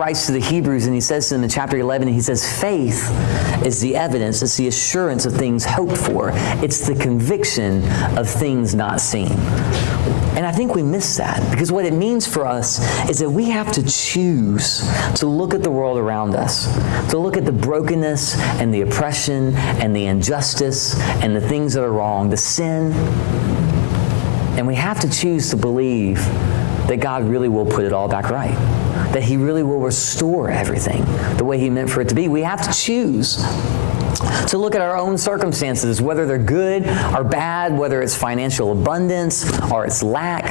writes to the Hebrews, and he says to them in chapter 11, he says, faith is the evidence, it's the assurance of things hoped for. It's the conviction of things not seen. And I think we miss that, because what it means for us is that we have to choose to look at the world around us, to look at the brokenness and the oppression and the injustice and the things that are wrong, the sin. And we have to choose to believe that God really will put it all back right, that He really will restore everything the way He meant for it to be. We have to choose to look at our own circumstances, whether they're good or bad, whether it's financial abundance or it's lack,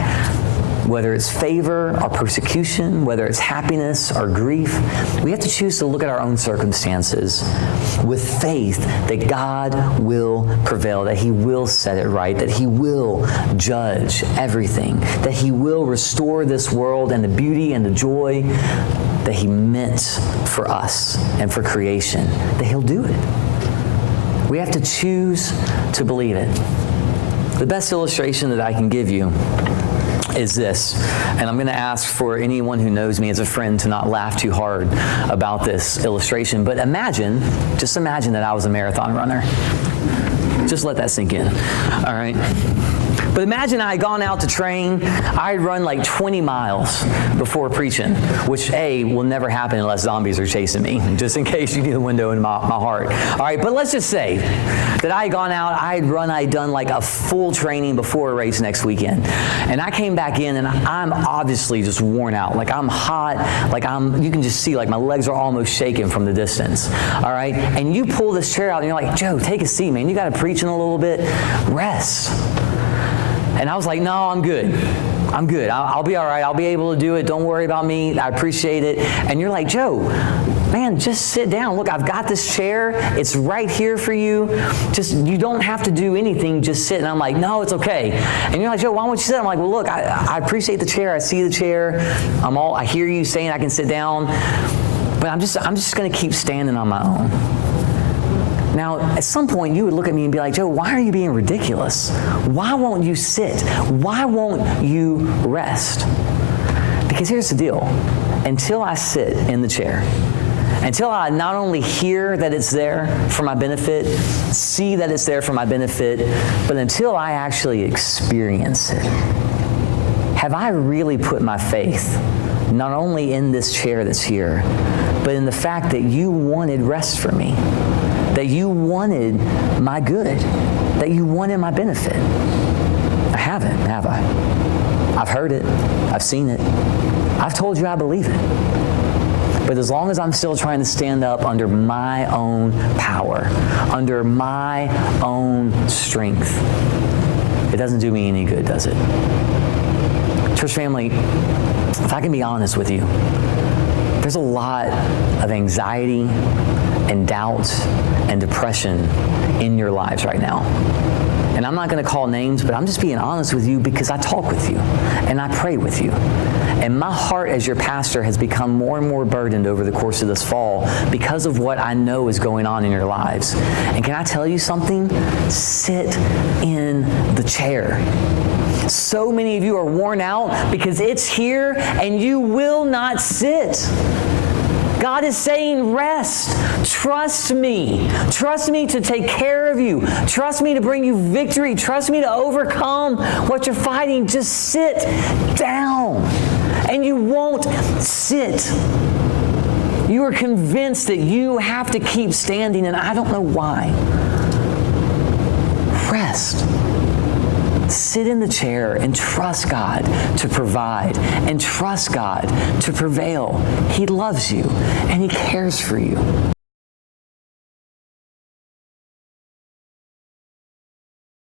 whether it's favor or persecution, whether it's happiness or grief. We have to choose to look at our own circumstances with faith that God will prevail, that He will set it right, that He will judge everything, that He will restore this world and the beauty and the joy that He meant for us and for creation, that He'll do it. We have to choose to believe it. The best illustration that I can give you is this, and I'm going to ask for anyone who knows me as a friend to not laugh too hard about this illustration, but just imagine that I was a marathon runner. Just let that sink in, all right? But imagine I had gone out to train. I had run like 20 miles before preaching, which, A, will never happen unless zombies are chasing me, just in case you need a window in my heart. All right, but let's just say that I had gone out, I had done like a full training before a race next weekend. And I came back in, and I'm obviously just worn out. Like, I'm hot, you can just see, like, my legs are almost shaking from the distance. All right? And you pull this chair out, and you're like, Joe, take a seat, man. You got to preach in a little bit. Rest. And I was like, no, I'm good. I'm good. I'll be all right. I'll be able to do it. Don't worry about me. I appreciate it. And you're like, Joe, man, just sit down. Look, I've got this chair. It's right here for you. You don't have to do anything. Just sit. And I'm like, no, it's okay. And you're like, Joe, why won't you sit? I'm like, well, look, I appreciate the chair. I see the chair. I hear you saying I can sit down. But I'm just going to keep standing on my own. Now, at some point, you would look at me and be like, Joe, why are you being ridiculous? Why won't you sit? Why won't you rest? Because here's the deal. Until I sit in the chair, until I not only hear that it's there for my benefit, see that it's there for my benefit, but until I actually experience it, have I really put my faith not only in this chair that's here, but in the fact that you wanted rest for me? That you wanted my good, that you wanted my benefit. I haven't, have I? I've heard it. I've seen it. I've told you I believe it. But as long as I'm still trying to stand up under my own power, under my own strength, it doesn't do me any good, does it? Church family, if I can be honest with you, there's a lot of anxiety and doubt and depression in your lives right now. And I'm not going to call names, but I'm just being honest with you because I talk with you and I pray with you. And my heart as your pastor has become more and more burdened over the course of this fall because of what I know is going on in your lives. And can I tell you something? Sit in the chair. So many of you are worn out because it's here and you will not sit. God is saying, rest. Trust me. Trust me to take care of you. Trust me to bring you victory. Trust me to overcome what you're fighting. Just sit down. And you won't sit. You are convinced that you have to keep standing, and I don't know why. Rest. Sit in the chair and trust God to provide and trust God to prevail. He loves you and He cares for you.